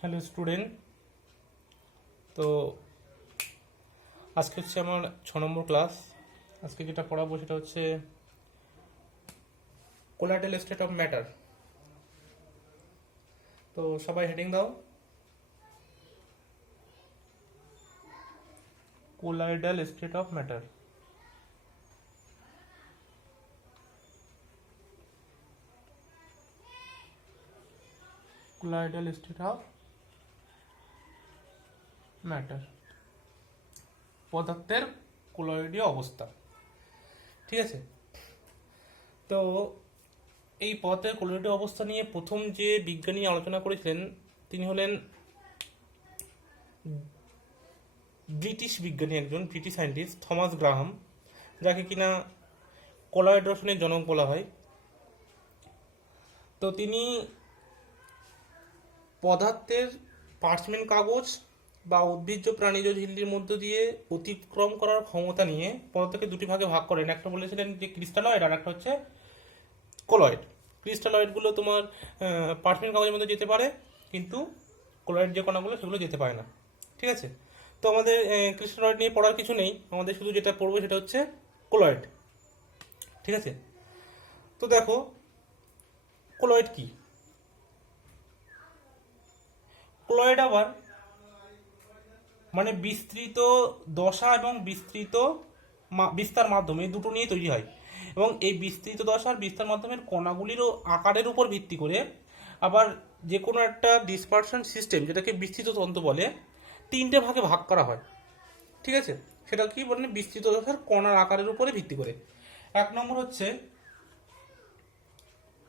Hello student. তো আজকে হচ্ছে আমার 6 নম্বর ক্লাস। আজকে যেটা পড়াবো সেটা হচ্ছে কোলাইডাল স্টেট অফ ম্যাটার। তো সবাই হেডিং দাও, colloidal state of matter. Colloidal state of matter, পদার্থের কোলয়েডীয় অবস্থা। ঠিক আছে, তো এই পদার্থের কোলয়েডীয় অবস্থা নিয়ে প্রথম যে বিজ্ঞানী আলোচনা করেছিলেন তিনি হলেন ব্রিটিশ বিজ্ঞানী, একজন ব্রিটিশ সায়েন্টিস্ট থমাস গ্রাহাম, যাকে কিনা কলয়েড রসায়নের জনক বলা হয়। তো তিনি পদার্থের পার্চমেন্ট কাগজ বা উদ্ভিজ্জ প্রাণীজ ঝিল্লির মধ্য দিয়ে অতিক্রম করার ক্ষমতা নিয়ে পদার্থকে দুটি ভাগে ভাগ করেন। একটা বলেছিলেন যে ক্রিস্টালয়েড, আর একটা হচ্ছে কোলয়েড। ক্রিস্টালয়েডগুলো তোমার পার্চমেন্ট কাগজের মধ্যে যেতে পারে, কিন্তু কোলয়েড যে কণাগুলো সেগুলো যেতে পারে না। ঠিক আছে, তো আমাদের ক্রিস্টালয়েড নিয়ে পড়ার কিছু নেই, আমাদের শুধু যেটা পড়বো সেটা হচ্ছে কোলয়েড। ঠিক আছে, তো দেখো কোলয়েড কি। কোলয়েড আবার মানে বিস্তৃত দশা এবং বিস্তার মাধ্যমে এই দুটো নিয়ে তৈরি হয়, এবং এই বিস্তৃত দশার বিস্তার মাধ্যমের কণাগুলিরও আকারের উপর ভিত্তি করে আবার যে কোনো একটা ডিসপারশন সিস্টেম, যেটাকে বিস্তৃত তন্ত্র বলে, তিনটে ভাগে ভাগ করা হয়। ঠিক আছে, সেটা কি বলে, বিস্তৃত দশার কণার আকারের উপরে ভিত্তি করে। এক নম্বর হচ্ছে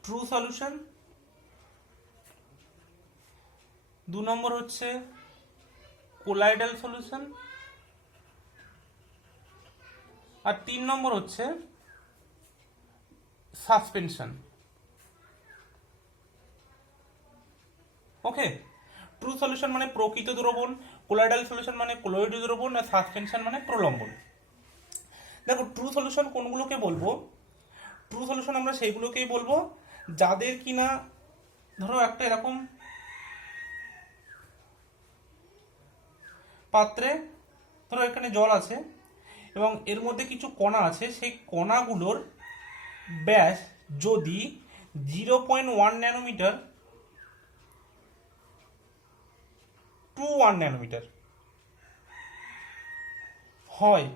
ট্রু সলিউশন, দু নম্বর হচ্ছে কোলাইডাল সলিউশন, আর 3 নম্বর হচ্ছে সাসপেনশন। ওকে, ট্রু সলিউশন মানে প্রকৃত দ্রবণ, কোলাইডাল সলিউশন মানে কোলয়েডীয় দ্রবণ, আর সাসপেনশন মানে প্রলম্বন। দেখো ট্রু সলিউশন কোনগুলোকে বলবো, ট্রু সলিউশন আমরা সেইগুলোকেই বলবো যাদের কিনা ধরো একটা এরকম পাত্রে, ধরো এখানে জল আছে এবং এর মধ্যে কিছু কণা আছে, সেই কণাগুলোর ব্যাস যদি 0.1 ন্যানোমিটার টু 1 ন্যানোমিটার হয়,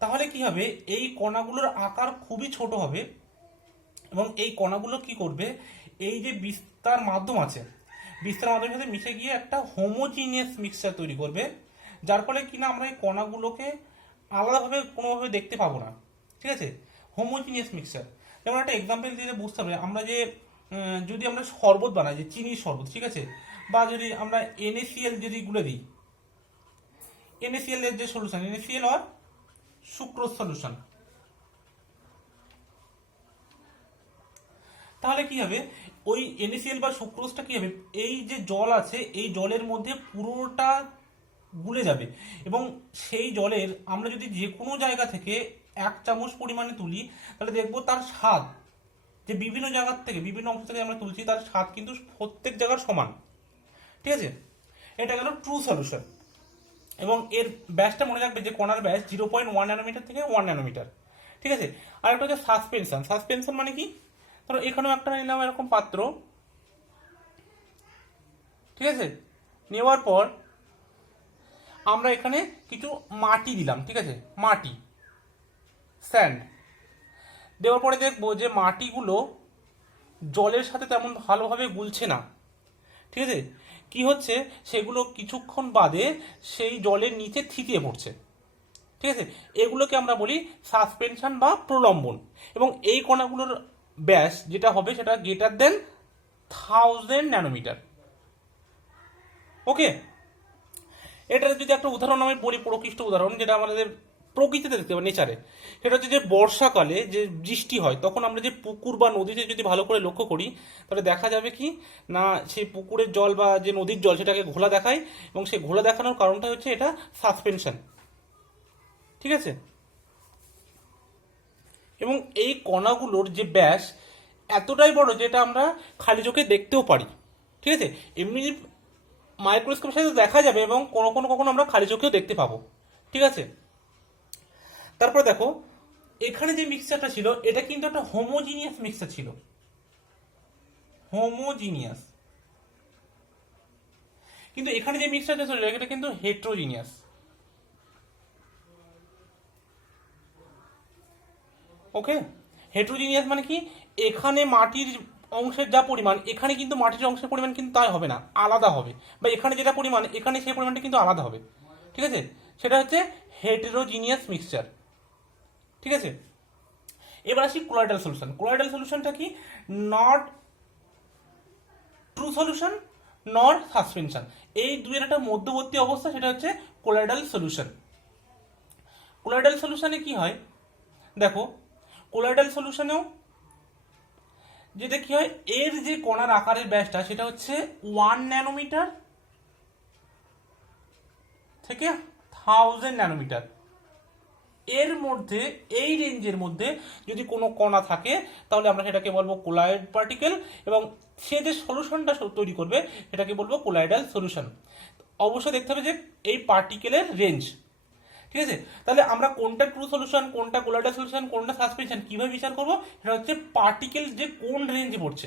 তাহলে কি হবে, এই কণাগুলোর আকার খুবই ছোট হবে এবং এই কণাগুলো কি করবে, এই যে বিস্তার মাধ্যম আছে, বিস্তার মাধ্যমের সাথে মিশে গিয়ে একটা হোমোজিনিয়াস মিক্সচার তৈরি করবে, যার ফলে কিনা আমরা এই কণাগুলোকে আলাদাভাবে কোনোভাবে দেখতে পাবো না। ঠিক আছে, হোমোজিনিয়াস মিক্সচার। যেমন একটা এক্সাম্পল দিলে বুঝতে হবে, আমরা যে যদি আমরা শরবত বানাই, যে চিনির শরবত, ঠিক আছে, বা যদি আমরা NaCl যদি গুলে দিই, NaCl এর যে সলিউশন, NaCl আর সুক্রোজ সলিউশন, তাহলে কি হবে, ওই NaCl বা সুক্রোজটা কি হবে, এই যে জল আছে এই জলের মধ্যে পুরোটা গুলে যাবে, এবং সেই জলের আমরা যদি যে কোনো জায়গা থেকে 1 চামচ পরিমাণে তুলি, তাহলে দেখবো তার স্বাদ, যে বিভিন্ন জায়গার থেকে বিভিন্ন অংশ থেকে আমরা তুলছি, তার স্বাদ কিন্তু প্রত্যেক জায়গার সমান। ঠিক আছে, এটা গেল ট্রু সলিউশন। এবং এর ব্যাসটা মনে রাখবে যে কণার ব্যাস 0.1 ন্যানোমিটার থেকে 1 ন্যানোমিটার। ঠিক আছে, আর একটা হচ্ছে সাসপেনশন। সাসপেনশন মানে কি, ধরো এখানেও একটা নিলাম এরকম পাত্র, ঠিক আছে, নেওয়ার পর আমরা এখানে কিছু মাটি দিলাম, ঠিক আছে, মাটি, স্যান্ড দেওয়ার পরে দেখবো যে মাটিগুলো জলের সাথে তেমন ভালোভাবে গুলছে না। ঠিক আছে, কি হচ্ছে, সেগুলো কিছুক্ষণ বাদে সেই জলের নিচে থিতিয়ে পড়ছে। ঠিক আছে, এগুলোকে আমরা বলি সাসপেনশন বা প্রলম্বন। এবং এই কণাগুলোর ব্যাস যেটা হবে সেটা গ্রেটার দেন 1000 ন্যানোমিটার। ওকে, এটার যদি একটা উদাহরণ আমি বলি, প্রকৃষ্ট উদাহরণ যেটা আমাদের প্রকৃতিতে দেখতে পাই, নেচারে, সেটা হচ্ছে যে বর্ষাকালে যে বৃষ্টি হয়, তখন আমরা যে পুকুর বা নদীতে যদি ভালো করে লক্ষ্য করি, তাহলে দেখা যাবে কি না, সেই পুকুরের জল বা যে নদীর জল সেটাকে ঘোলা দেখায়, এবং সেই ঘোলা দেখানোর কারণটা হচ্ছে এটা সাসপেনশন। ঠিক আছে, এবং এই কণাগুলোর যে ব্যাস এতটাই বড় যেটা আমরা খালি চোখে দেখতেও পারি। ঠিক আছে, এমনি মাইক্রোস্কোপের সাথে দেখা যাবে এবং কখনো আমরা খালি চোখেও দেখতে পাবো। ঠিক আছে, তারপর দেখো এখানে যে মিক্সচারটা ছিল এটা কিন্তু একটা হোমোজিনিয়াস মিক্সচার ছিল, হোমোজিনিয়াস। কিন্তু এখানে যে মিক্সচারটা ছিল এটা কিন্তু হেট্রোজিনিয়াস। ওকে, হেট্রোজিনিয়াস মানে কি, এখানে মাটির অংশের যা পরিমাণ এখানে কিন্তু মাটির অংশের পরিমাণ কিন্তু তাই হবে না, আলাদা হবে, বা এখানে যেটা পরিমাণ এখানে সেই পরিমাণটা কিন্তু আলাদা হবে। ঠিক আছে, সেটা হচ্ছে হেটেরোজিনিয়াস মিক্সচার। ঠিক আছে, এবার আসি কোলয়েডাল সলিউশন। কোলয়েডাল সলিউশনটা কি, নট ট্রু সলিউশন নর সাসপেনশন, এই দুইয়ের একটা মধ্যবর্তী অবস্থা, সেটা হচ্ছে কোলয়েডাল সলিউশন। কোলয়েডাল সলিউশনে কি হয় দেখো, কোলয়েডাল সলিউশনেও যেটা কি হয়, এর যে কণার আকারের ব্যাসটা সেটা হচ্ছে 1 ন্যানোমিটার থেকে 1000 ন্যানোমিটার। এর মধ্যে, এই রেঞ্জের মধ্যে যদি কোনো কণা থাকে তাহলে আমরা সেটাকে বলবো কোলয়েড পার্টিকেল, এবং সে যে সলিউশনটা তৈরি করবে সেটাকে বলবো কোলয়েডাল সলিউশন। অবশ্যই দেখতে হবে যে এই পার্টিকেলের রেঞ্জ। ঠিক আছে, তাহলে আমরা কোনটা ট্রু সলিউশন, কোনটা কোলয়েডাল সলিউশন, কোনটা সাসপেনশন কিভাবে বিচার করবো, সেটা হচ্ছে পার্টিকেল যে কোন রেঞ্জে পড়ছে,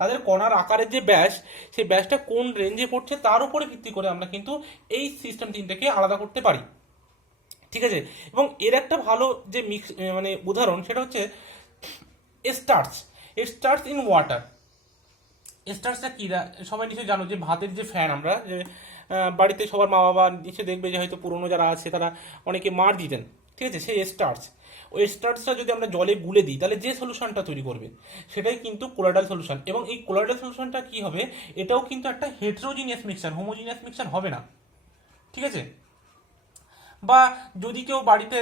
তাদের কণার আকারের যে ব্যাস, সেই ব্যাসটা কোন রেঞ্জে পড়ছে তার উপরে ভিত্তি করে আমরা কিন্তু এই সিস্টেম তিনটাকে আলাদা করতে পারি। ঠিক আছে, এবং এর একটা ভালো যে মিক্স মানে উদাহরণ সেটা হচ্ছে স্টার্চ, স্টার্চ ইন ওয়াটার। স্টার্চটা কি, সবাই নিশ্চয়ই জানো যে ভাতের যে ফ্যান, আমরা যে বাড়িতে সবার মা বাবা নিশ্চয়ই দেখবে যে হয়তো পুরনো যারা আছে তারা অনেকে মার দিতেন। ঠিক আছে, সেই স্টার্চ, ওই স্টার্চটা যদি আমরা জলে গুলে দিই তাহলে যে সলিউশনটা তৈরি করবে সেটাই কিন্তু কোলয়েডাল সলিউশন। এবং এই কোলয়েডাল সলিউশনটা কি হবে, এটাও কিন্তু একটা হেটেরোজিনিয়াস মিক্সচার, হোমোজিনিয়াস মিক্সচার হবে না। ঠিক আছে, বা যদি কেউ বাড়িতে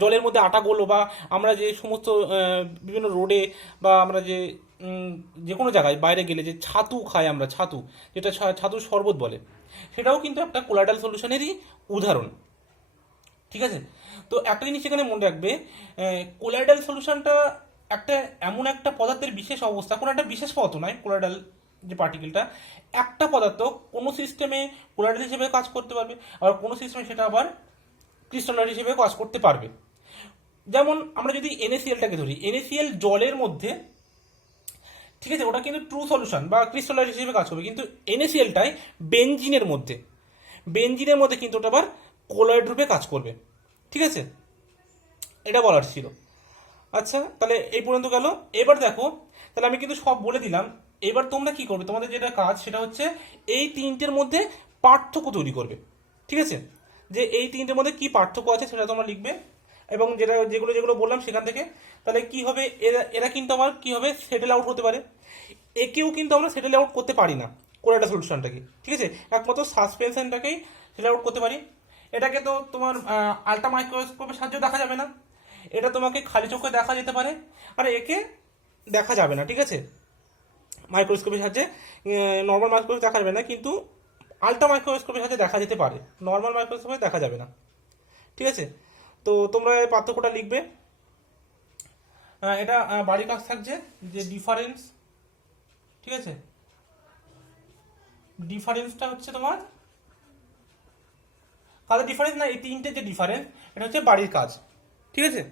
জলের মধ্যে আটা গোলো, বা আমরা যে সমস্ত বিভিন্ন রোডে বা আমরা যে যে কোনো জায়গায় বাইরে গেলে যে ছাতু খাই আমরা, ছাতু যেটা ছাতুর শরবত বলে, সেটাও কিন্তু একটা কোলয়েডাল সলিউশনেরই উদাহরণ। ঠিক আছে, তো একটা জিনিস এখানে মনে রাখবে, কোলয়েডাল সলিউশনটা একটা এমন একটা পদার্থের বিশেষ অবস্থা, কোনো একটা বিশেষ পদার্থ নয় কোলয়েডাল যে পার্টিকেলটা, একটা পদার্থ কোনো সিস্টেমে কোলয়েডাল হিসেবে কাজ করতে পারবে, আবার কোনো সিস্টেমে সেটা আবার ক্রিস্টালয়েড হিসেবে কাজ করতে পারবে। যেমন আমরা যদি NaClটাকে ধরি, NaCl জলের মধ্যে, ঠিক আছে, ওটা কিন্তু ট্রু সলিউশন বা ক্রিস্টালয়েড হিসেবে কাজ করবে, কিন্তু NaClটাই বেনজিনের মধ্যে, বেনজিনের মধ্যে কিন্তু ওটা আবার কোলয়েড রূপে কাজ করবে। ঠিক আছে, এটা বলার ছিল। আচ্ছা, তাহলে এই পর্যন্ত গেল। এবার দেখো, তাহলে আমি কিন্তু সব বলে দিলাম। এবার তোমরা কি করবে, তোমাদের যেটা কাজ সেটা হচ্ছে এই তিনটের মধ্যে পার্থক্য তৈরি করবে। ঠিক আছে, যে এই তিনটের মধ্যে কি পার্থক্য আছে সেটা তোমরা লিখবে, এবং যেটা যেগুলো যেগুলো বললাম সেখান থেকে। তাহলে কি হবে, এরা এরা কিন্তু আমার কি হবে, সেটেল আউট হতে পারে। একেও কিন্তু আমরা সেটেল আউট করতে পারি না, কোলয়েডাল সলিউশনটাকে। ঠিক আছে, একমাত্র সাসপেনশনটাকেই সেটেল আউট করতে পারি। এটাকে তো তোমার আলট্রা মাইক্রোস্কোপের সাহায্যে দেখা যাবে না, এটা তোমাকে খালি চোখে দেখা যেতে পারে, আর একে দেখা যাবে না। ঠিক আছে, মাইক্রোস্কোপের সাহায্যে, নর্মাল মাইক্রোস্কোপে দেখা যাবে না, কিন্তু আলট্রা মাইক্রোস্কোপের সাহায্যে দেখা যেতে পারে, নর্মাল মাইক্রোস্কোপে দেখা যাবে না। ঠিক আছে, তো তোমরা এই পার্থক্যটা লিখবে। এটা বাড়ির কাজ থাকছে যে ডিফারেন্স। ঠিক আছে, ডিফারেন্সটা হচ্ছে তোমার কাদের ডিফারেন্স না, এই তিনটে যে ডিফারেন্স, এটা হচ্ছে বাড়ির কাজ। ঠিক আছে,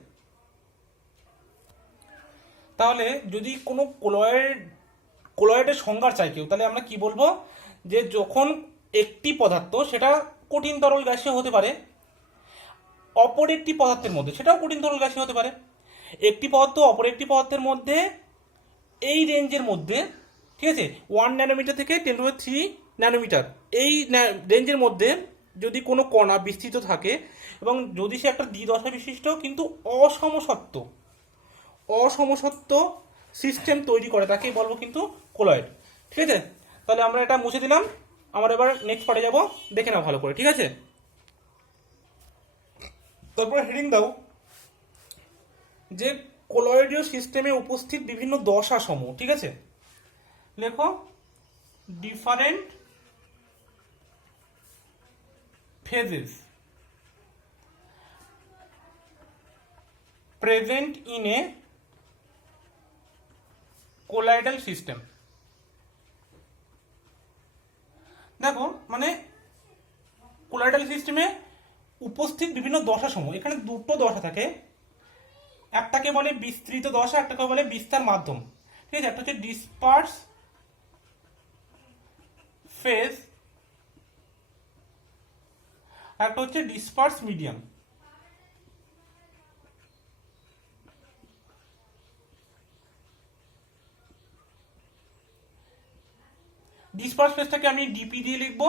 তাহলে যদি কোনো কোলয়েডের সংজ্ঞা চাই কেউ, তাহলে আমরা কি বলবো, যে যখন একটি পদার্থ সেটা কঠিন তরল গ্যাসীয় হতে পারে, অপর একটি পদার্থের মধ্যে সেটাও কঠিন তরল গ্যাসীয় হতে পারে, একটি পদার্থ অপর একটি পদার্থের মধ্যে এই রেঞ্জের মধ্যে, ঠিক আছে, 1 ন্যানোমিটার থেকে 10⁻³ ন্যানোমিটার, এই রেঞ্জের মধ্যে যদি কোনো কণা বিস্তৃত থাকে, এবং যদি সে একটা দ্বিদশা বিশিষ্ট কিন্তু অসমসত্ব অসমসত্ব সিস্টেম তৈরি করে, তাকেই বলবো কিন্তু কোলয়েড। ঠিক আছে, তাহলে আমরা এটা মুছে দিলাম। আমরা এবার নেক্সট পার্টে যাব, দেখে নাও ভালো করে। ঠিক আছে, তারপরে হেডিং দাও যে কোলয়েডীয় সিস্টেমে উপস্থিত বিভিন্ন দশা সমূহ। ঠিক আছে, লেখো different phases present in a colloidal system। দেখো মানে কোলাইডাল সিস্টেমে উপস্থিত বিভিন্ন দশা সমূহ, এখানে দুটো দশা থাকে, একটাকে বলে বিস্তৃত দশা, একটাকে বলে বিস্তার মাধ্যম। ঠিক আছে, একটা হচ্ছে ডিসপার্স ফেজ, আর একটা হচ্ছে ডিসপার্স মিডিয়াম। ডিসপার্স ফেজটাকে আমি ডিপি দিয়ে লিখবো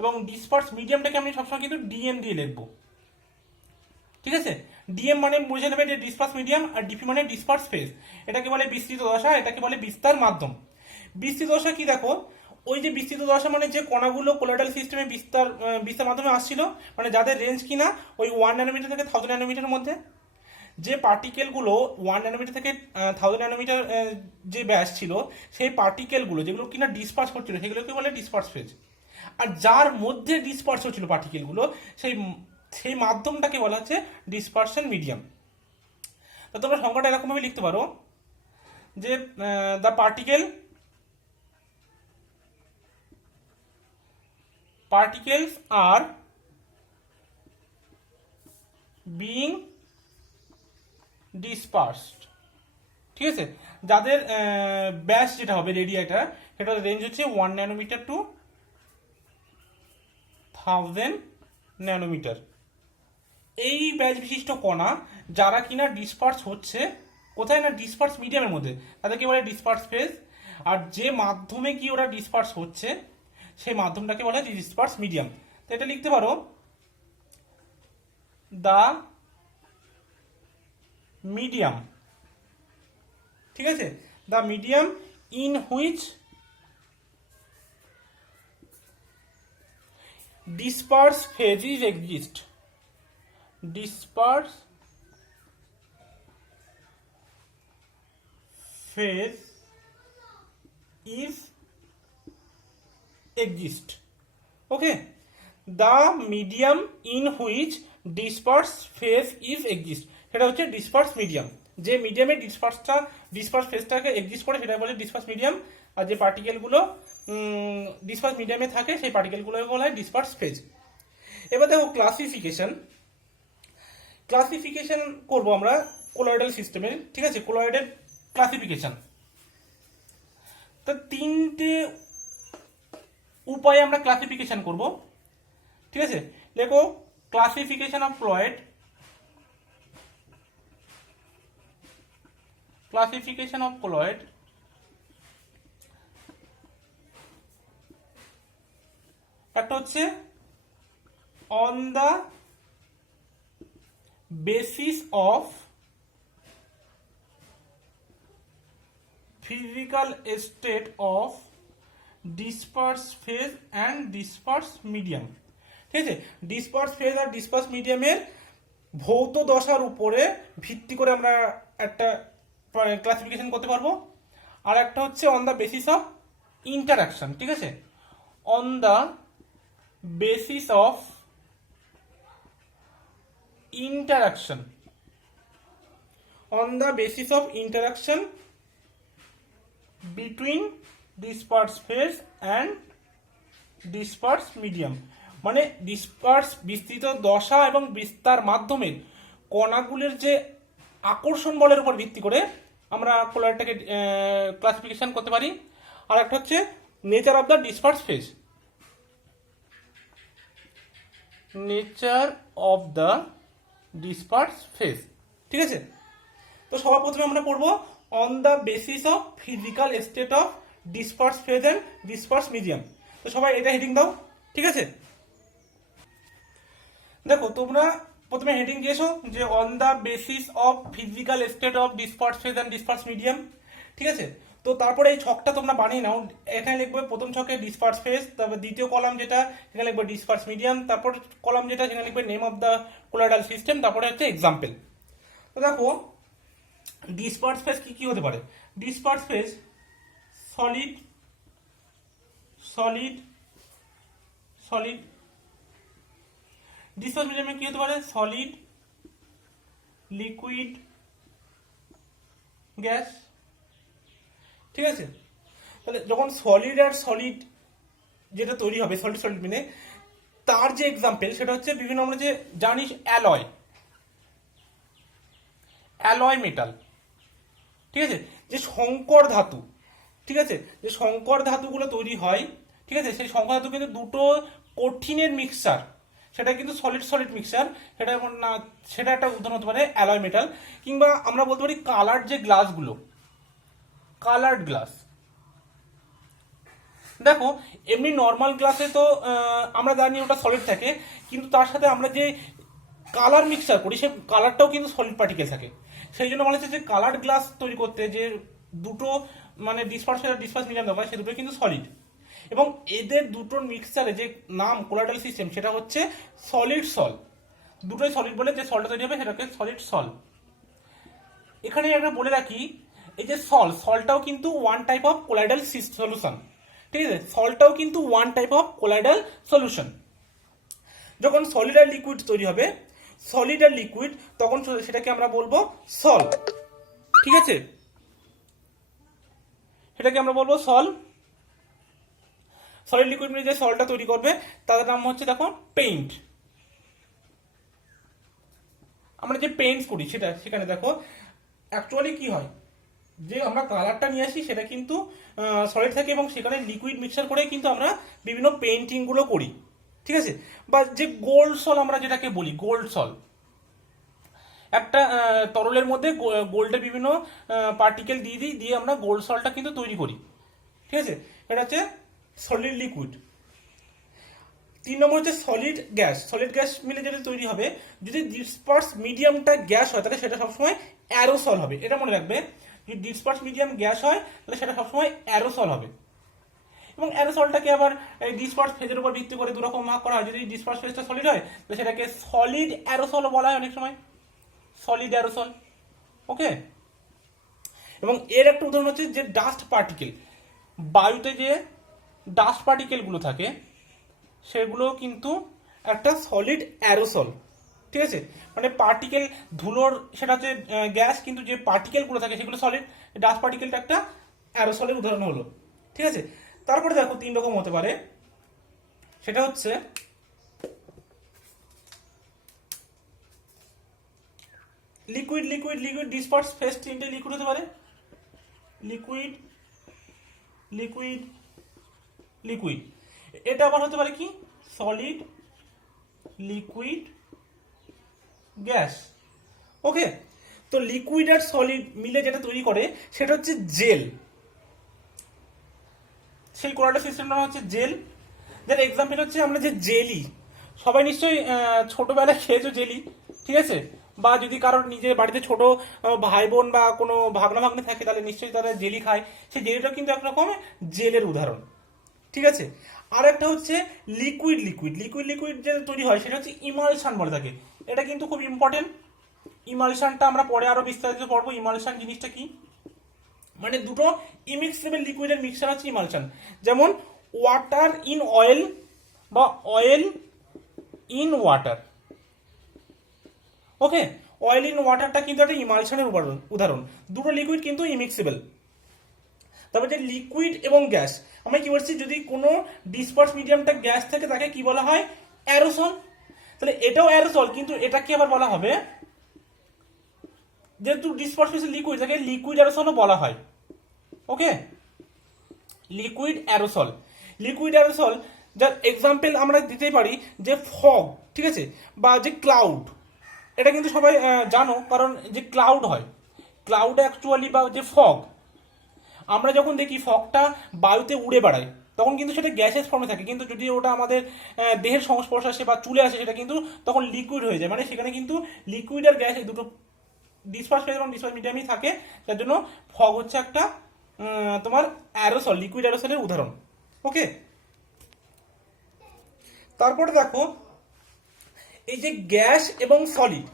এবং ডিসপার্স মিডিয়ামটাকে আমি সবসময় কিন্তু ডিএম দিয়ে লিখবো। ঠিক আছে, ডিএম মানে বুঝে নেবে যে ডিসপার্স মিডিয়াম, আর ডিপি মানে ডিসপার্স ফেজ। এটাকে বলে বিস্তৃত দশা, এটাকে বলে বিস্তার মাধ্যম। বিস্তৃত দশা কি দেখো, ওই যে বিস্তৃত দশা মানে যে কণাগুলো কোলাইডাল সিস্টেমে বিস্তার মাধ্যমে আসছিল, মানে যাদের রেঞ্জ কিনা ওই 1 ন্যানোমিটার থেকে 1000 ন্যানোমিটারের মধ্যে, যে পার্টিকেলগুলো 1 ন্যানোমিটার থেকে 1000 ন্যানোমিটার যে ব্যাস ছিল, সেই পার্টিকেলগুলো যেগুলো কিনা ডিসপার্স হচ্ছিল সেগুলোকে বলে ডিসপার্স ফেজ। আর যার মধ্যে ডিসপার্স হচ্ছিল পার্টিকেলগুলো, সেই সেই মাধ্যমটাকে বলা হচ্ছে ডিসপারশন মিডিয়াম। তো তোমরা সংখ্যাটা এরকম ভাবে লিখতে পারো যে the particles are being dispersed। ঠিক আছে, যাদের ব্যাস যেটা হবে রেডিয়াটা, সেটা রেঞ্জ হচ্ছে 1 ন্যানোমিটার টু 1000 ন্যানোমিটার। এই ব্যাস বিশিষ্ট কণা যারা কিনা ডিসপার্স হচ্ছে কোথায় না ডিসপার্স মিডিয়ামের মধ্যে, তাদেরকে বলে ডিসপার্স ফেজ। আর যে মাধ্যমে কি ওরা ডিসপার্স হচ্ছে সেই মাধ্যমটাকে বলে ডিসপার্স মিডিয়াম। তো এটা লিখতে পারো দা মিডিয়াম। ঠিক আছে, the medium in which disperse phases exist. Disperse phase is exist। okay, the medium in which disperse phase is exist, সেটা হচ্ছে ডিসপার্স মিডিয়াম। যে মিডিয়ামে ডিসপার্স ফেজটাকে এক্সিস্ট করে সেটা বলে ডিসপার্স মিডিয়াম। আর যে পার্টিকেলগুলো ডিসপার্স মিডিয়ামে থাকে সেই পার্টিকেলগুলোকে বলা হয় ডিসপার্স ফেজ। এবার দেখো ক্লাসিফিকেশন করব আমরা কোলয়েডাল সিস্টেমে। ঠিক আছে, কোলয়েডের ক্লাসিফিকেশন তো তিনটে উপায়ে আমরা ক্লাসিফিকেশন করব। ঠিক আছে, দেখো ক্লাসিফিকেশন অফ ক্লয়েড, একটা হচ্ছে on the basis of physical state of disperse phase and disperse medium। ঠিক আছে, ডিসপার্স ফেজ আর ডিসপার্স মিডিয়ামের ভৌত দশার উপরে ভিত্তি করে আমরা একটা ক্লাসিফিকেশন করতে পারবো। আর একটা হচ্ছে on the basis of interaction. ঠিক আছে, on the basis of interaction, between disperse phase and disperse medium। মানে বিস্তৃত দশা এবং বিস্তার মাধ্যমে কণাগুলির যে আকর্ষণ বলের উপর ভিত্তি করে আমরা কোলয়েডটাকে ক্লাসিফিকেশন করতে পারি। আর একটা হচ্ছে nature of the disperse phase, ঠিক আছে। তো সবার প্রথমে আমরা পড়বো on the basis of physical state of disperse phase and disperse medium. তো সবাই এটা হেডিং দাও। ঠিক আছে, দেখো তোমরা প্রথমে হেডিং দিয়েছো যে on the basis of physical state of disperse phase and disperse medium. ঠিক আছে, তো তারপরে এই ছকটা তোমরা বানিয়ে নাও। এখানে লিখবে প্রথম ছকে ডিসপার্স ফেজ, তারপর দ্বিতীয় কলাম যেটা সেখানে লিখবে ডিসপার্স মিডিয়াম, তারপর কলাম যেটা সেখানে লিখবে name of the colloidal system, তারপরে হচ্ছে এক্সাম্পল। তো দেখো ডিসপার্স ফেজ কি কি হতে পারে। ডিসপার্স ফেজ সলিড ডিসপার্স মিডিয়ামে কি হতে পারে, সলিড, লিকুইড, গ্যাস। ঠিক আছে, তাহলে যখন সলিড আর সলিড যেটা তৈরি হবে সলিড সলিড মিলে, তার যে এক্সাম্পল সেটা হচ্ছে বিভিন্ন আমরা যে জানিস অ্যালয়, অ্যালয় মেটাল, ঠিক আছে, যে সংকর ধাতু, ঠিক আছে, যে সংকর ধাতুগুলো তৈরি হয়, ঠিক আছে, সেই সংকর ধাতু কিন্তু দুটো কঠিনের মিক্সচার, সেটা কিন্তু সলিড সলিড মিক্সচার, সেটা না, সেটা একটা উদাহরণ হতে পারে অ্যালয় মেটাল। কিংবা আমরা বলতে পারি কালার্ড যে গ্লাসগুলো, কালার্ড গ্লাস, দেখো এমনি নর্মাল গ্লাসে তো আমরা জানি ওটা সলিড থাকে, কিন্তু তার সাথে আমরা যে কালার মিক্সচার করি সে কালারটাও কিন্তু সলিড পার্টিকেল থাকে। সেই জন্য বলা হচ্ছে যে কালার্ড গ্লাস তৈরি করতে যে দুটো মানে ডিসপার্স মিডিয়াম দরকার, সে দুটো কিন্তু সলিড, এবং এদের দুটোর মিক্সচারে যে নাম কোলাইডাল সিস্টেম সেটা হচ্ছে সলিড সল। দুটোই সলিড বলে যে সলটা তৈরি হবে সেটাকে সলিড সল। এখানে একটা বলে রাখি, এই যে সলটাও কিন্তু ওয়ান টাইপ অফ কোলাইডাল সলিউশন, ঠিক আছে, সলটাও কিন্তু ওয়ান টাইপ অফ কোলাইডাল সলিউশন। যখন সলিড আর লিকুইড তৈরি হবে, সলিড আর লিকুইড, তখন সেটাকে আমরা বলবো সল, ঠিক আছে, সেটাকে আমরা বলবো সল। সলিড লিকুইড মিলে যে সলটা তৈরি করবে তাদের নাম হচ্ছে দেখো পেইন্ট। আমরা যে পেইন্টস করি সেটা সেখানে দেখো অ্যাকচুয়ালি কি হয়, যে আমরা কালারটা নিয়ে আসি সেটা কিন্তু সলিড থাকে, এবং সেখানে লিকুইড মিক্সচার করে কিন্তু আমরা বিভিন্ন পেইন্টিং গুলো করি, ঠিক আছে। বা যে গোল্ড সল আমরা যেটাকে বলি, গোল্ড সল, একটা তরলের মধ্যে গোল্ডের বিভিন্ন পার্টিকেল দিয়ে দিই, দিয়ে আমরা গোল্ড সলটা কিন্তু তৈরি করি, ঠিক আছে, এটা হচ্ছে সলিড লিকুইড। 3 নম্বর হচ্ছে সলিড গ্যাস। সলিড গ্যাস মিলে যেটা তৈরি হবে, যদি ডিসপার্স মিডিয়ামটা গ্যাস হয় তাহলে সেটা সবসময় অ্যারোসল হবে, এটা মনে রাখবে। যদি ডিসপার্স মিডিয়াম গ্যাস হয় তাহলে সেটা সবসময় অ্যারোসল হবে। এবং অ্যারোসলটাকে আবার ডিসপার্স ফেজের উপর ভিত্তি করে দুরকম ভাগ করা হয়। যদি ডিসপার্স ফেজটা সলিড হয় তাহলে সেটাকে সলিড অ্যারোসলও বলা হয় অনেক সময়, সলিড অ্যারোসল, ওকে। এবং এর একটা উদাহরণ হচ্ছে যে ডাস্ট পার্টিকেল, বায়ুতে যে ডাস্ট পার্টিকেলগুলো থাকে সেগুলো কিন্তু একটা সলিড অ্যারোসল, ঠিক আছে, মানে পার্টিকেল ধুলোর সেটা হচ্ছে গ্যাস, কিন্তু যে পার্টিকেলগুলো থাকে সেগুলো সলিড, ডাস্ট পার্টিকেলটা একটা অ্যারোসলের উদাহরণ হলো, ঠিক আছে। তারপরে দেখো 3 রকম হতে পারে, সেটা হচ্ছে liquid liquid liquid disperse phase 3টে লিকুইড হতে পারে, লিকুইড লিকুইড লিকুইড। এটা আবার হতে পারে কি সলিড লিকুইড গ্যাস, ওকে। তো লিকুইড আর সলিড মিলে যেটা তৈরি করে সেটা হচ্ছে জেল। সেই কোলাইডাল সিস্টেমটা হচ্ছে জেল, যার এক্সাম্পল হচ্ছে আমরা যে জেলি, সবাই নিশ্চয়ই ছোটবেলায় খেয়েছো জেলি, ঠিক আছে, বা যদি কারোর নিজের বাড়িতে ছোট ভাই বোন বা কোনো ভাগনা ভাগ্নে থাকে তাহলে নিশ্চয়ই তারা জেলি খায়, সেই জেলিটা কিন্তু একরকম জেলের উদাহরণ, ঠিক আছে। আর একটা হচ্ছে লিকুইড লিকুইড লিকুইড লিকুইড যে তৈরি হয় সেটা হচ্ছে ইমালশন বলে থাকে, এটা কিন্তু খুব ইম্পর্টেন্ট। ইমালশনটা আমরা পরে আরো বিস্তারিত পড়বো। ইমালশন জিনিসটা কি, মানে দুটো ইমিক্সেবল লিকুইডের মিক্সচার হচ্ছে ইমালশন। যেমন ওয়াটার ইন অয়েল বা oil in water, okay. Oil in ওয়াটারটা কিন্তু একটা ইমালশনের উদাহরণ, দুটো লিকুইড কিন্তু ইমিক্সেবল। তারপর যে লিকুইড এবং গ্যাস, আমরা কি বলছি, যদি কোনো ডিসপার্স মিডিয়ামটা গ্যাস থাকে তাকে কি বলা হয়, অ্যারোসল। তাহলে এটাও অ্যারোসল, কিন্তু এটাকে আবার বলা হবে, যেহেতু ডিসপার্স লিকুইড তাকে লিকুইড অ্যারোসলও বলা হয়, ওকে। লিকুইড অ্যারোসল, লিকুইড অ্যারোসল যার এক্সাম্পল আমরা দিতে পারি যে ফগ, ঠিক আছে, বা যে ক্লাউড। এটা কিন্তু সবাই জানো, কারণ যে ক্লাউড হয়, ক্লাউড অ্যাকচুয়ালি বা যে ফগ, আমরা যখন দেখি ফগটা বায়ুতে উড়ে বেড়ায় তখন কিন্তু সেটা গ্যাসের ফর্মে থাকে, কিন্তু যদি ওটা আমাদের দেহের সংস্পর্শে আসে বা চুলে আসে সেটা কিন্তু তখন লিকুইড হয়ে যায়, মানে সেখানে কিন্তু লিকুইড আর গ্যাস এই দুটো ডিসপার্স ফেজ এবং ডিসপার্স মিডিয়ামই থাকে, যার জন্য ফগ হচ্ছে একটা তোমার অ্যারোসল, লিকুইড অ্যারোসলের উদাহরণ, ওকে। তারপরে দেখো এই যে গ্যাস এবং সলিড,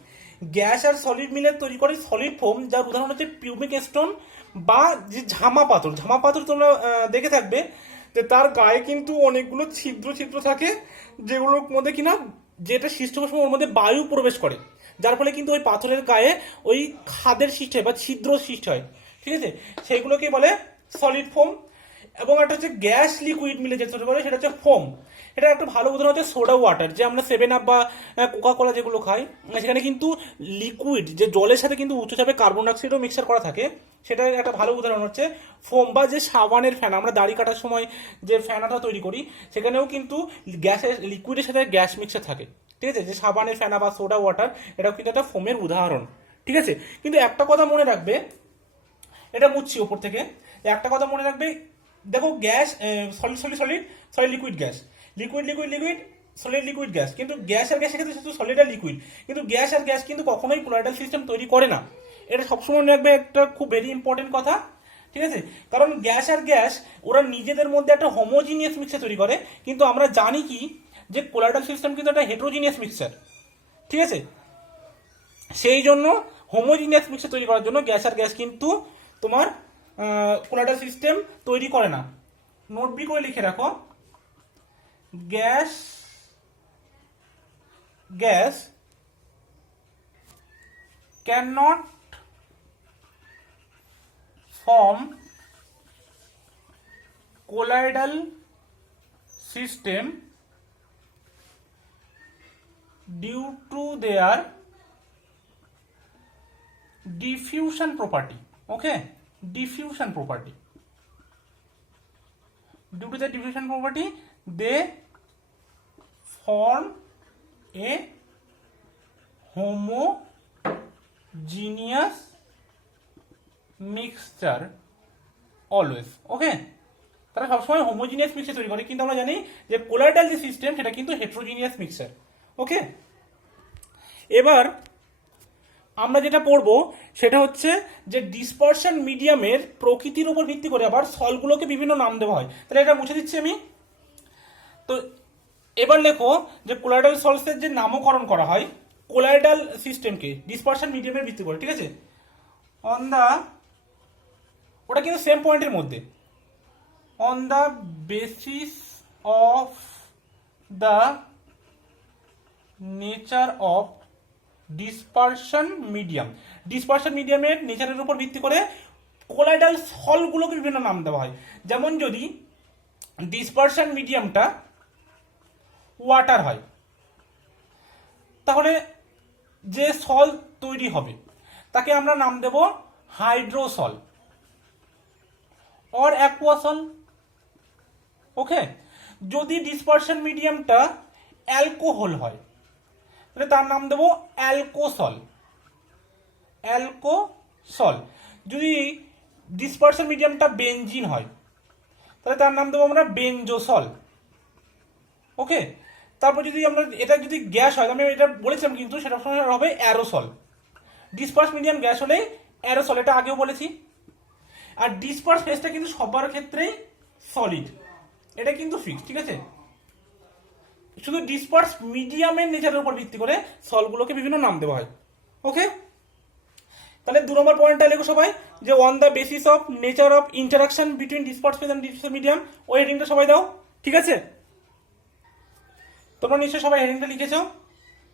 গ্যাস আর সলিড মিলে তৈরি করে সলিড ফোম, যার উদাহরণ হচ্ছে পিউমিক স্টোন বা যে ঝামা পাথর। ঝামা পাথর তোমরা দেখে থাকবে যে তার গায়ে কিন্তু অনেকগুলো ছিদ্র ছিদ্র থাকে, যেগুলোর মধ্যে কিনা যেটা সৃষ্টি হওয়ার সময় ওর মধ্যে বায়ু প্রবেশ করে, যার ফলে কিন্তু ওই পাথরের গায়ে ওই খাদের সৃষ্টি হয় বা ছিদ্র সৃষ্টি হয়, ঠিক আছে, সেইগুলোকে বলে সলিড ফোম। এবং একটা হচ্ছে গ্যাস লিকুইড মিলে যেটা করে সেটা হচ্ছে ফোম। এটা একটা ভালো উদাহরণ হচ্ছে সোডা ওয়াটার, যে আমরা 7 আপ বা কোকা কোলা যেগুলো খাই, সেখানে কিন্তু লিকুইড যে জলের সাথে কিন্তু উচ্চচাপে কার্বন ডাইঅক্সাইডও মিক্সার করা থাকে। সেটা একটা ভালো উদাহরণ হচ্ছে ফোম। বা যে সাবানের ফেনা, আমরা দাড়ি কাটার সময় যে ফেনাটা তৈরি করি, সেখানেও কিন্তু গ্যাসের লিকুইডের সাথে গ্যাস মিক্সার থাকে। ঠিক আছে, যে সাবানের ফেনা বা সোডা ওয়াটার, এটাও কিন্তু একটা ফোমের উদাহরণ। ঠিক আছে, কিন্তু একটা কথা মনে রাখবে, এটা বুঝছি ওপর থেকে, একটা কথা মনে রাখবে, দেখো gas solid solid solid solid liquid gas, liquid liquid liquid solid liquid gas, কিন্তু গ্যাস আর গ্যাসের ক্ষেত্রে শুধু সলিড আর লিকুইড, কিন্তু গ্যাস আর গ্যাস কিন্তু কখনোই কোলয়েডাল সিস্টেম তৈরি করে না। এটা সবসময় মনে রাখবে, একটা খুব ভেরি ইম্পর্টেন্ট কথা। ঠিক আছে, কারণ গ্যাস আর গ্যাস ওরা নিজেদের মধ্যে একটা হোমোজিনিয়াস মিক্সচার তৈরি করে, কিন্তু আমরা জানি কি যে কোলয়েডাল সিস্টেম কিন্তু একটা হেটেরোজিনিয়াস মিক্সচার। ঠিক আছে, সেই জন্য হোমোজিনিয়াস মিক্সচার তৈরি করার জন্য গ্যাস আর গ্যাস কিন্তু তোমার কোলয়েডাল সিস্টেম তৈরি করে না। নোট বি করে লিখে রাখো, gas gas can not form colloidal system due to their diffusion property. Okay, diffusion property, due to the diffusion property they form a homogeneous mixture always. Okay, তারা সবসময় homogeneous mixture তৈরি করে, কিন্তু আমরা জানি যে কোলয়েডাল যে সিস্টেম সেটা কিন্তু হেটেরোজিনিয়াস মিক্সচার। ওকে, এবার আমরা যেটা পড়বো সেটা হচ্ছে যে ডিসপারশন মিডিয়ামের প্রকৃতির উপর ভিত্তি করে আবার সলগুলোকে বিভিন্ন নাম দেওয়া হয়। তাহলে এটা মুছে দিচ্ছি আমি। তো এবার লেখো যে কোলয়েডাল সলসের যে নামকরণ করা হয় কোলয়েডাল সিস্টেমকে ডিসপারশন মিডিয়ামের ভিত্তি করে। ঠিক আছে, অন দা, ওটা কিন্তু সেম পয়েন্টের মধ্যে, on the basis of the nature of dispersion medium. Dispersion মিডিয়ামের নেচারের উপর ভিত্তি করে কোলয়েডাল সলগুলোকে বিভিন্ন নাম দেওয়া হয়। যেমন যদি ডিসপারশন মিডিয়ামটা ওয়াটার হয়, তাহলে যে সল তৈরি হবে তাকে আমরা নাম দেব হাইড্রোসল অর অ্যাকুয়াসল। ওকে, যদি ডিসপারশন মিডিয়ামটা অ্যালকোহল হয় তাহলে তার নাম দেবো অ্যালকোসল, অ্যালকোসল। যদি ডিসপারশন মিডিয়ামটা বেনজিন হয় তাহলে তার নাম দেবো আমরা বেনজোসল। ওকে, তারপর যদি আমরা এটা যদি গ্যাস হয়, আমি এটা বলেছিলাম কিন্তু সেটা হবে অ্যারোসল। ডিসপার্স মিডিয়াম গ্যাস হলে অ্যারোসল, এটা আগেও বলেছি। আর ডিসপার্স ফেজটা কিন্তু সবার ক্ষেত্রেই সলিড, এটা কিন্তু ফিক্স। ঠিক আছে, শুধু ডিসপার্স মিডিয়ামের নেচারের উপর ভিত্তি করে সলগুলোকে বিভিন্ন নাম দেওয়া হয়। ওকে, তাহলে 2 নম্বর পয়েন্টটা লেখো সবাই, যে on the basis of nature of interaction between disperse phase and disperse medium, ওই হেডিংটা সবাই দাও। ঠিক আছে, তোমরা নিশ্চয়ই সবাই হেডিংটা লিখেছো,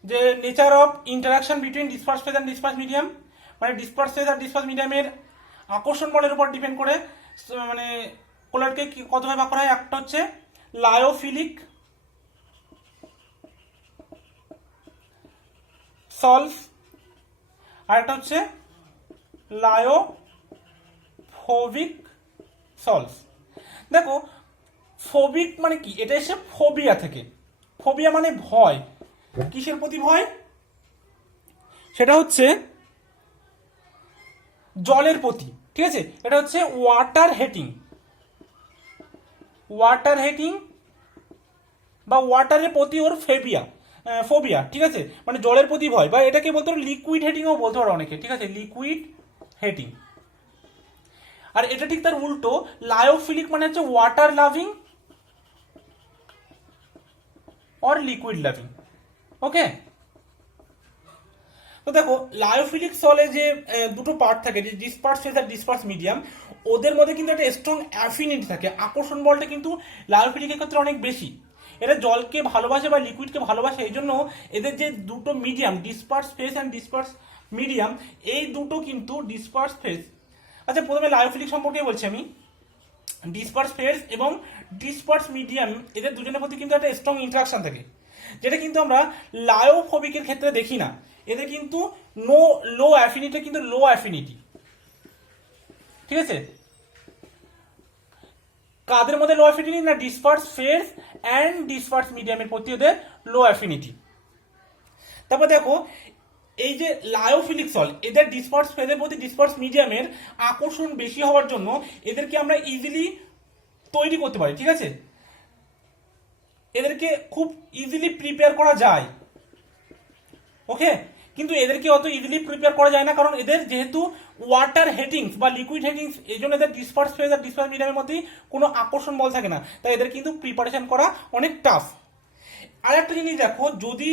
যে nature of interaction between disperse phase and disperse medium, মানে ডিসপার্স ফেজ আর ডিসপার্স মিডিয়ামের আকর্ষণ বলের উপর ডিপেন্ড করে মানে কোলয়েডকে কতভাবে ভাগ করা হয়। একটা হচ্ছে লায়োফিলিক সলস, আর একটা হচ্ছে লায়োফোবিক সলস। দেখো ফোবিক মানে কি, এটা এসে ফোবিয়া থেকে। ফোবিয়া মানে ভয়, কিসের প্রতি ভয়? সেটা হচ্ছে জলের প্রতি। ঠিক আছে, এটা হচ্ছে ওয়াটার হেটিং, ওয়াটার হেটিং বা ওয়াটারের প্রতি ওর ফোবিয়া। ঠিক আছে, মানে জলের প্রতি ভয়, বা এটাকে বলতে পারো লিকুইড হেটিংও বলতে পারো অনেকে। ঠিক আছে, লিকুইড হেটিং। আর এটা ঠিক তার উল্টো, লায়োফিলিক মানে হচ্ছে water loving or liquid loving. Okay, তো দেখো লায়োফিলিক সলে যে দুটো পার্ট থাকে, যে ডিসপার্স ফেজ আর ডিসপার্স মিডিয়াম, ওদের মধ্যে কিন্তু একটা স্ট্রং অ্যাফিনিটি থাকে। আকর্ষণ বলটা কিন্তু লায়োফিলিকের ক্ষেত্রে অনেক বেশি। এরা জলকে ভালোবাসে বা লিকুইডকে ভালোবাসে, এই জন্য এদের যে দুটো medium, disperse phase and disperse medium, এই দুটো কিন্তু ডিসপার্স ফেজ। আচ্ছা, প্রথমে লায়োফিলিক সম্পর্কে বলছি আমি। ডিসপার্স ফেজ এবং ডিসপার্স মিডিয়াম, এদের দুজনের প্রতি কিন্তু একটা স্ট্রং ইন্টারাকশন থাকে, যেটা কিন্তু আমরা লায়োফোবিকের ক্ষেত্রে দেখি না। এদের কিন্তু লো অ্যাফিনিটি, কিন্তু লো অ্যাফিনিটি, ঠিক আছে। কাদের মধ্যে লো অ্যাফিনিটি না, ডিসপার্স ফেজ অ্যান্ড ডিসপার্স মিডিয়ামের প্রতি ওদের লো অ্যাফিনিটি। তারপর দেখো এই যে লায়োফিলিক সল্ট, এদের ডিসপার্স ফেজের প্রতি ডিসপার্স মিডিয়ামের আকর্ষণ বেশি হওয়ার জন্য এদেরকে আমরা ইজিলি তৈরি করতে পারি, ঠিক আছে। এদেরকে খুব ইজিলি প্রিপেয়ার করা যায়, ওকে। কিন্তু এদেরকে অত ইজিলি প্রিপেয়ার করা যায় না, কারণ এদের যেহেতু ওয়াটার হেটিংস বা লিকুইড হেটিংস, এই জন্য এদের ডিসপার্স ফেজ আর ডিসপার্স মিডিয়ামের মধ্যে কোনো আকর্ষণ বল থাকে না, তাই এদের কিন্তু প্রিপারেশন করা অনেক টাফ। আর একটা জিনিস দেখো, যদি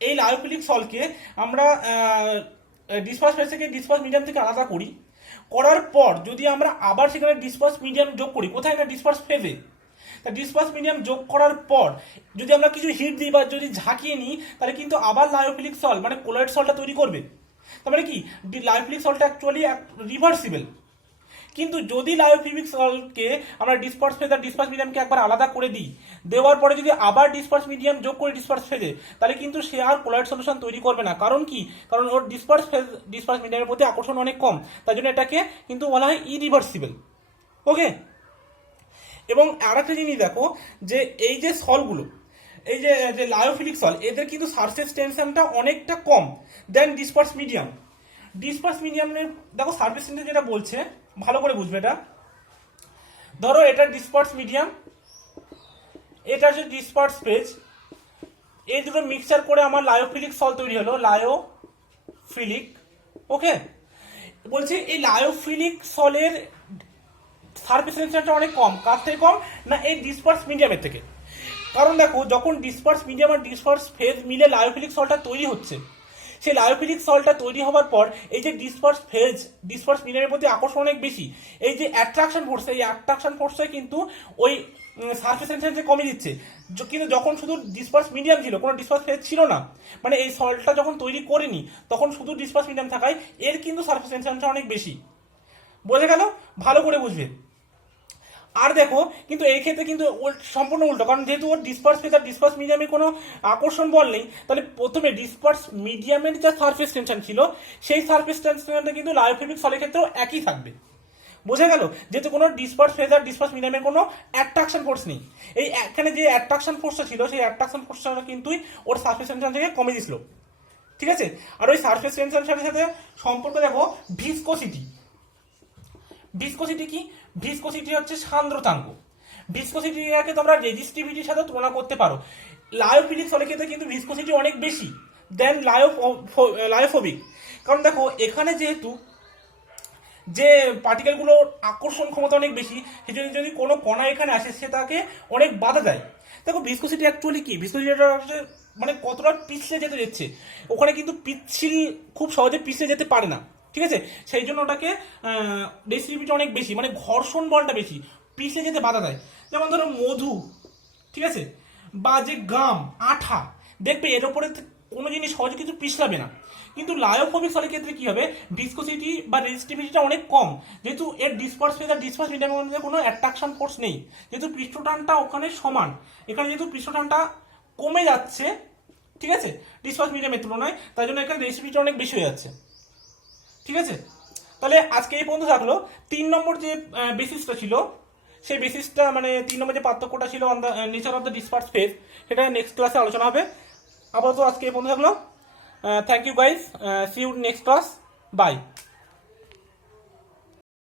এই লায়োফিলিক সল্টকে আমরা ডিসপার্স ফেজ থেকে ডিসপার্স মিডিয়াম থেকে আলাদা করি, করার পর যদি আমরা আবার সেখানে ডিসপার্স মিডিয়াম যোগ করি, কোথায় না ডিসপার্স ফেজে, তা ডিসপার্স মিডিয়াম যোগ করার পর যদি আমরা কিছু হিট দিই বা যদি ঝাঁকিয়ে নিই, তাহলে কিন্তু আবার লায়োফিলিক সল্ট মানে কোলয়েড সল্টটা তৈরি করবে। তার মানে কি, লায়োফিলিক সল্টটা অ্যাকচুয়ালি রিভার্সিবল। কিন্তু যদি লায়োফিলিক সল্টকে আমরা ডিসপার্স ফেজ আর ডিসপার্স মিডিয়ামকে একবার আলাদা করে দিই, দেওয়ার পরে যদি আবার ডিসপার্স মিডিয়াম যোগ করি ডিসপার্স ফেজে, তাহলে কিন্তু সে আর কোলয়েড সলিউশন তৈরি করবে না। কারণ কি, কারণ ওর ডিসপার্স ফেজ ডিসপার্স মিডিয়ামের প্রতি আকর্ষণ অনেক কম, তাই জন্য এটাকে কিন্তু বলা হয় ইরিভার্সিবল, ওকে। এবং আর একটা জিনিস দেখো, যে এই যে সলগুলো, এই যে লায়োফিলিক সল, এদের কিন্তু সারফেস টেনশনটা অনেকটা কম দেন ডিসপার্স মিডিয়াম। ডিসপার্স মিডিয়ামের দেখো সারফেস টেনশন যেটা বলছে, ভালো করে বুঝবে এটা। ধরো এটা ডিসপার্স মিডিয়াম, এটা হচ্ছে ডিসপার্স ফেজ, এই দুটো মিক্সচার করে আমার লায়োফিলিক সল তৈরি হলো, লায়োফিলিক, ওকে। বলছে এই লায়োফিলিক সলের সারফেস টেনশনটা অনেক কম, কার থেকে কম না, এই ডিসপার্স মিডিয়ামের থেকে। কারণ দেখো, যখন ডিসপার্স মিডিয়াম আর ডিসপার্স ফেজ মিলে লায়োফিলিক সল্টটা তৈরি হচ্ছে, সেই লায়োফিলিক সল্টটা তৈরি হওয়ার পর এই যে ডিসপার্স ফেজ ডিসপার্স মিডিয়ামের প্রতি আকর্ষণ অনেক বেশি, এই যে অ্যাট্রাকশন ফোর্স, এই অ্যাট্রাকশন ফোর্সটা কিন্তু ওই সারফেস টেনশনকে কমিয়ে দিচ্ছে। কিন্তু যখন শুধু ডিসপার্স মিডিয়াম ছিল, কোনো ডিসপার্স ফেজ ছিল না, মানে এই সল্টটা যখন তৈরি করেনি, তখন শুধু ডিসপার্স মিডিয়াম থাকায় এর কিন্তু সারফেস টেনশনটা অনেক বেশি। বোঝা গেল? ভালো করে বুঝবে। আর দেখো, কিন্তু এই ক্ষেত্রে কিন্তু সম্পূর্ণ উল্টো, কারণ যেহেতু ওর ডিসপার্স ফেজ আর ডিসপার্স মিডিয়ামে কোনো আকর্ষণ বল নেই, তাহলে প্রথমে ডিসপার্স মিডিয়ামের যা সারফেস টেনশন ছিল, সেই সারফেস টেনশনটা কিন্তু লায়োফিলিক সলের ক্ষেত্রেও একই থাকবে। বোঝা গেল? যেহেতু কোনো ডিসপার্স ফেজ আর ডিসপার্স মিডিয়ামের কোনো অ্যাট্রাকশন ফোর্স নেই, এই এখানে যে অ্যাট্রাকশন ফোর্সটা ছিল, সেই অ্যাট্রাকশন ফোর্সটা কিন্তু ওর সারফেস টেনশন থেকে কমে দিছিল, ঠিক আছে। আর ওই সারফেস টেনশনের সাথে সাথে সম্পর্ক দেখো ভিসকোসিটি। ভিসকোসিটি কি? ভিসকোসিটি হচ্ছে সান্দ্রতাঙ্ক। ভিসকোসিটিকে তোমরা রেজিস্টিভিটির সাথে তুলনা করতে পারো। লায়োফিলিক সলের ক্ষেত্রে কিন্তু ভিসকোসিটি অনেক বেশি দেন লায়োফোবিক। কারণ দেখো, এখানে যেহেতু যে পার্টিকেলগুলোর আকর্ষণ ক্ষমতা অনেক বেশি, সেই জন্য যদি কোনো কণা এখানে আসে, সে তাকে অনেক বাধা দেয়। দেখো ভিসকোসিটি অ্যাকচুয়ালি কি, ভিসকোসিটিটা মানে কতটা পিছলে যেতে যাচ্ছে, ওখানে কিন্তু পিচ্ছিল খুব সহজে পিছলে যেতে পারে না, ঠিক আছে। সেই জন্য ওটাকে রেসিপিটা অনেক বেশি, মানে ঘর্ষণ বলটা বেশি, পিছলে যেতে বাধা দেয়। যেমন ধরো মধু, ঠিক আছে, বা যে গাম, আঠা, দেখবে এর উপরে কোনো জিনিস সহজে কিছু পিছলাবে না। কিন্তু লায়োফোবিক সলের ক্ষেত্রে কি হবে, ভিসকোসিটি বা রেজিস্টিভিটিটা অনেক কম, যেহেতু এর ডিসপার্স ফেজ আর ডিসপার্স মিডিয়ামের মধ্যে কোনো অ্যাট্রাকশন ফোর্স নেই, যেহেতু পৃষ্ঠটানটা ওখানে সমান, এখানে যেহেতু পৃষ্ঠটানটা কমে যাচ্ছে, ঠিক আছে, ডিসপার্স মিডিয়ামের তুলনায়, তাই জন্য এখানে রেজিস্টিভিটি অনেক বেশি হয়ে যাচ্ছে, ঠিক আছে। তাহলে আজকে এই পর্যন্ত থাকলো। 3 নম্বর যে বেসিসটা ছিল, সেই বেসিসটা মানে 3 নম্বর যে পার্থক্যটা ছিল on the nature of the disperse phase, সেটা নেক্সট ক্লাসে আলোচনা হবে। আপাতত আজকে এই পর্যন্ত থাকলো। Thank you guys, see you next class, by.